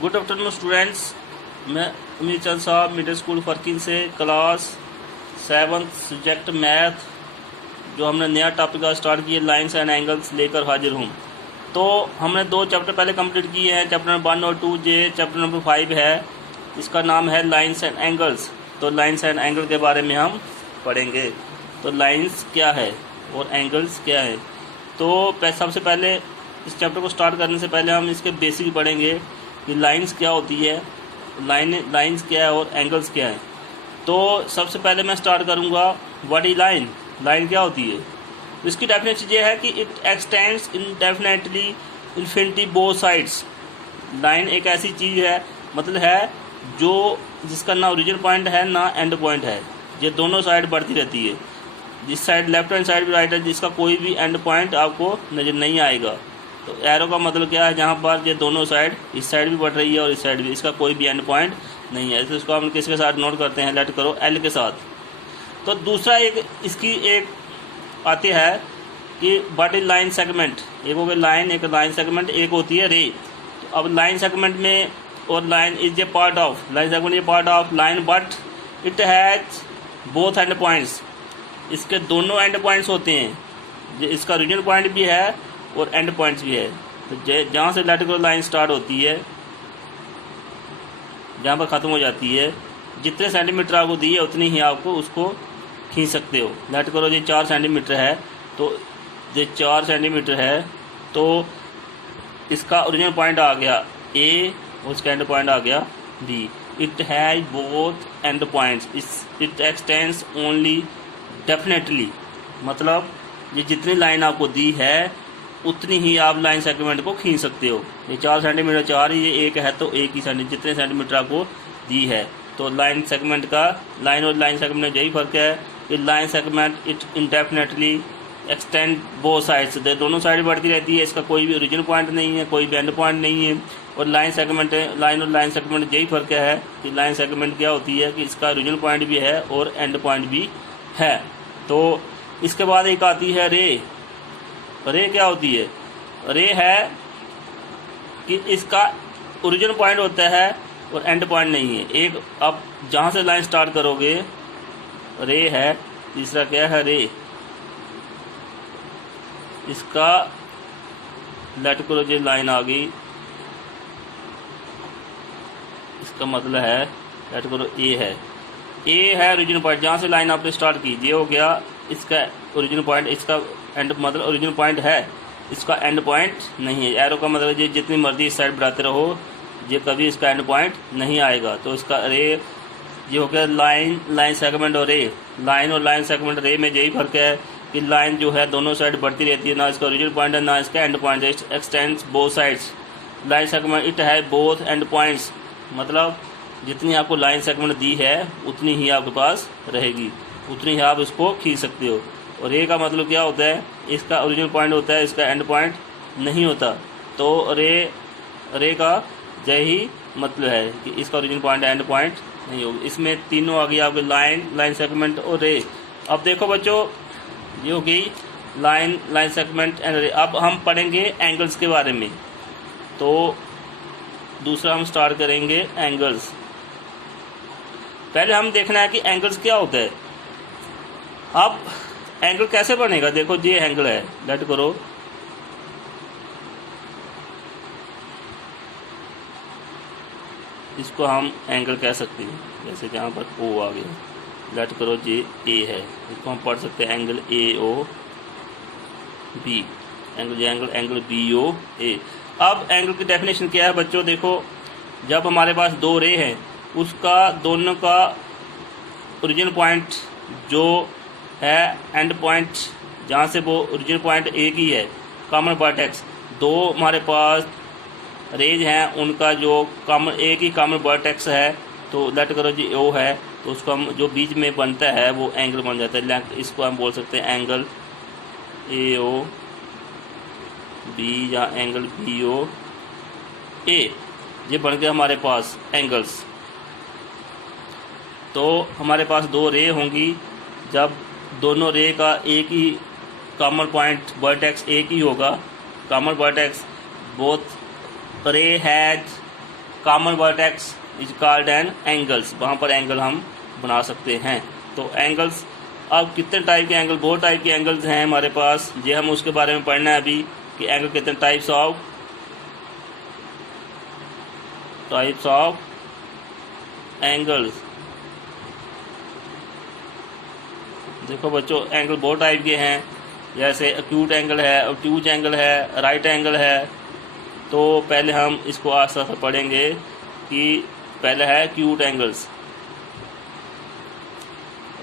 Good afternoon students. मैं उम्मीद चंद साहब मिडिल स्कूल फरकिन से क्लास 7 सब्जेक्ट मैथ जो हमने नया टॉपिक आज स्टार्ट किया लाइंस एंड एंगल्स लेकर हाजिर हूँ। तो हमने 2 चैप्टर पहले कंप्लीट किए हैं, चैप्टर नंबर 1 और 2। जे चैप्टर नंबर 5 है, इसका नाम है लाइंस एंड एंगल्स। तो लाइंस एंड एंगल के बारे में हम पढ़ेंगे। तो लाइंस क्या है और एंगल्स क्या है। तो सबसे पहले इस चैप्टर को स्टार्ट करने से पहले हम इसके बेसिक पढ़ेंगे कि लाइंस क्या होती है, लाइंस क्या है और एंगल्स क्या है। तो सबसे पहले मैं स्टार्ट करूंगा व्हाट इज लाइन। लाइन क्या होती है। इसकी डेफिनेशन ये है कि it extends indefinitely infinity both sides. Line एक ऐसी चीज़ है, मतलब है जो जिसका ना ओरिजिन पॉइंट है ना एंड पॉइंट है, ये दोनों साइड बढ़ती रहती है। जिस साइड लेफ्ट हैंड साइड भी राइट है, जिसका कोई भी एंड पॉइंट आपको नज़र नहीं आएगा। तो एरो का मतलब क्या है, जहाँ पर ये दोनों साइड, इस साइड भी बढ़ रही है और इस साइड भी, इसका कोई भी एंड पॉइंट नहीं है। तो इसको हम किसके साथ नोट करते हैं, लेट करो एल के साथ। तो दूसरा एक इसकी एक आती है कि व्हाट इज लाइन सेगमेंट। एक हो गया लाइन, एक लाइन सेगमेंट, एक होती है रे। तो अब लाइन सेगमेंट में और line is a part of, line segment A part of line but it has both end points. इसके दोनों एंड पॉइंट्स होते हैं, इसका ओरिजिनल पॉइंट भी है और एंड पॉइंट्स भी है। तो जहाँ से लेट करो लाइन स्टार्ट होती है, जहाँ पर ख़त्म हो जाती है, जितने सेंटीमीटर आपको दी है उतनी ही आपको उसको खींच सकते हो। लेट करो ये 4 सेंटीमीटर है, तो ये 4 सेंटीमीटर है, तो इसका ओरिजिनल पॉइंट आ गया ए और इसका एंड पॉइंट आ गया B. It has both end points, it extends only definitely. मतलब ये जितनी लाइन आपको दी है उतनी ही आप लाइन सेगमेंट को खींच सकते हो। ये 4 सेंटीमीटर 4 ही, ये एक है तो एक ही सेंटीमीटर, जितने सेंटीमीटर आपको दी है। तो लाइन सेगमेंट का, लाइन और लाइन सेगमेंट में यही फर्क है कि line segment it indefinitely extend both sides, दोनों साइड बढ़ती रहती है, इसका कोई भी ओरिजिनल पॉइंट नहीं है, कोई भी एंड पॉइंट नहीं है। और लाइन सेगमेंट, लाइन और लाइन सेगमेंट यही फर्क है कि लाइन सेगमेंट क्या होती है कि इसका ओरिजिनल पॉइंट भी है और एंड पॉइंट भी है। तो इसके बाद एक आती है रे। रे क्या होती है, रे है कि इसका ओरिजिनल पॉइंट होता है और एंड पॉइंट नहीं है। एक अब जहाँ से लाइन स्टार्ट करोगे रे है, तीसरा क्या है रे, इसका लेट करो जो लाइन आ गई, इसका मतलब है लेट करो ए है, ए है ओरिजिनल पॉइंट। जहाँ से लाइन आपने स्टार्ट की ये हो गया इसका ओरिजिनल पॉइंट, इसका एंड मतलब ओरिजिनल पॉइंट है, इसका एंड पॉइंट नहीं है। एरो का मतलब ये जितनी मर्जी इस साइड बढ़ाते रहो, ये कभी इसका एंड पॉइंट नहीं आएगा। तो इसका रे ये हो गया लाइन, लाइन सेगमेंट और रे। लाइन और लाइन सेगमेंट रे में यही फर्क है कि लाइन जो है दोनों साइड बढ़ती रहती है, ना इसका ओरिजिनल पॉइंट है ना इसका एंड पॉइंट है। X tends both sides. Line segment it है बोथ एंड पॉइंट्स, मतलब जितनी आपको लाइन सेगमेंट दी है उतनी ही आपके पास रहेगी, उतनी ही आप इसको खींच सकते हो। और रे का मतलब क्या होता है, इसका ओरिजिनल पॉइंट होता है, इसका एंड पॉइंट नहीं होता। तो रे का यही मतलब है कि इसका ओरिजिनल पॉइंट एंड पॉइंट नहीं होगा। इसमें तीनों आ गई आपके लाइन, लाइन सेगमेंट और रे। अब देखो बच्चों, ये हो गई लाइन, लाइन सेगमेंट एंड रे। अब हम पढ़ेंगे एंगल्स के बारे में। तो दूसरा हम स्टार्ट करेंगे एंगल्स। पहले हम देखना है कि एंगल्स क्या होता है। अब एंगल कैसे बनेगा, देखो ये एंगल है, लेट करो इसको हम एंगल कह सकते हैं। जैसे जहाँ पर ओ आ गया, लेट करो ये ए है, इसको हम पढ़ सकते हैं angle A O B, angle B O A. अब एंगल की डेफिनेशन क्या है बच्चों, देखो जब हमारे पास 2 रे हैं, उसका दोनों का ओरिजिनल पॉइंट जो है एंड पॉइंट, जहाँ से वो ओरिजिनल पॉइंट एक ही है, कॉमन वर्टेक्स, 2 हमारे पास रेज हैं, उनका जो कॉमन एक ही कॉमन वर्टेक्स है, तो लेट करो जी ओ है, तो उसको हम जो बीच में बनता है वो एंगल बन जाता है। इसको हम बोल सकते हैं एंगल ए ओ बी या एंगल बी ओ ए। ये बन गया हमारे पास एंगल्स। तो हमारे पास 2 रे होंगी, जब दोनों रे का एक ही कॉमन पॉइंट वर्टेक्स एक ही होगा, कॉमन वर्टेक्स बोथ रे has common vertex is called an angles, वहाँ पर एंगल हम बना सकते हैं। तो एंगल्स, अब कितने टाइप के एंगल, बहुत टाइप के एंगल्स हैं हमारे पास, ये हम उसके बारे में पढ़ना है अभी कि एंगल कितने टाइप्स ऑफ एंगल्स। देखो बच्चों, एंगल बहुत टाइप के हैं, जैसे एक्यूट एंगल है, ऑब्ट्यूज एंगल है, राइट एंगल है। तो पहले हम इसको आस्ते आस्ते पढ़ेंगे कि पहले है एक्यूट एंगल्स।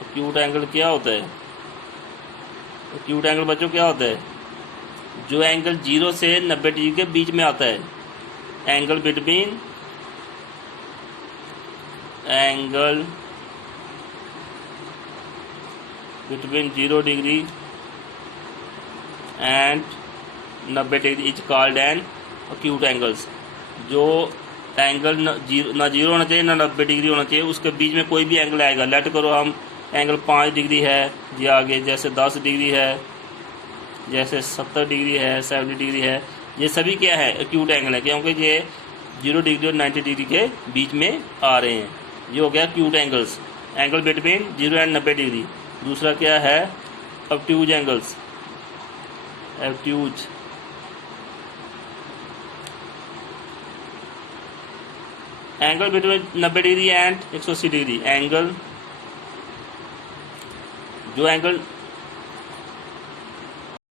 एक्यूट एंगल क्या होता है? एक्यूट एंगल बच्चों क्या होता है? जो एंगल 0 से 90 डिग्री के बीच में आता है। Angle between 0 degree and 90 degree is called an acute angles. जो एंगल ना 0 होना चाहिए ना 90 डिग्री होना चाहिए, उसके बीच में कोई भी एंगल आएगा। लेट करो हम एंगल 5 डिग्री है, ये आगे जैसे 10 डिग्री है, जैसे 70 डिग्री है, 70 डिग्री है, ये सभी क्या है? एक्यूट एंगल है, क्योंकि ये 0 डिग्री और 90 डिग्री के बीच में आ रहे हैं। ये हो गया acute angles, angle between 0 and 90 degree. दूसरा क्या है? Obtuse angles. Obtuse angle between 90 degree and 180 degree. Angle, जो एंगल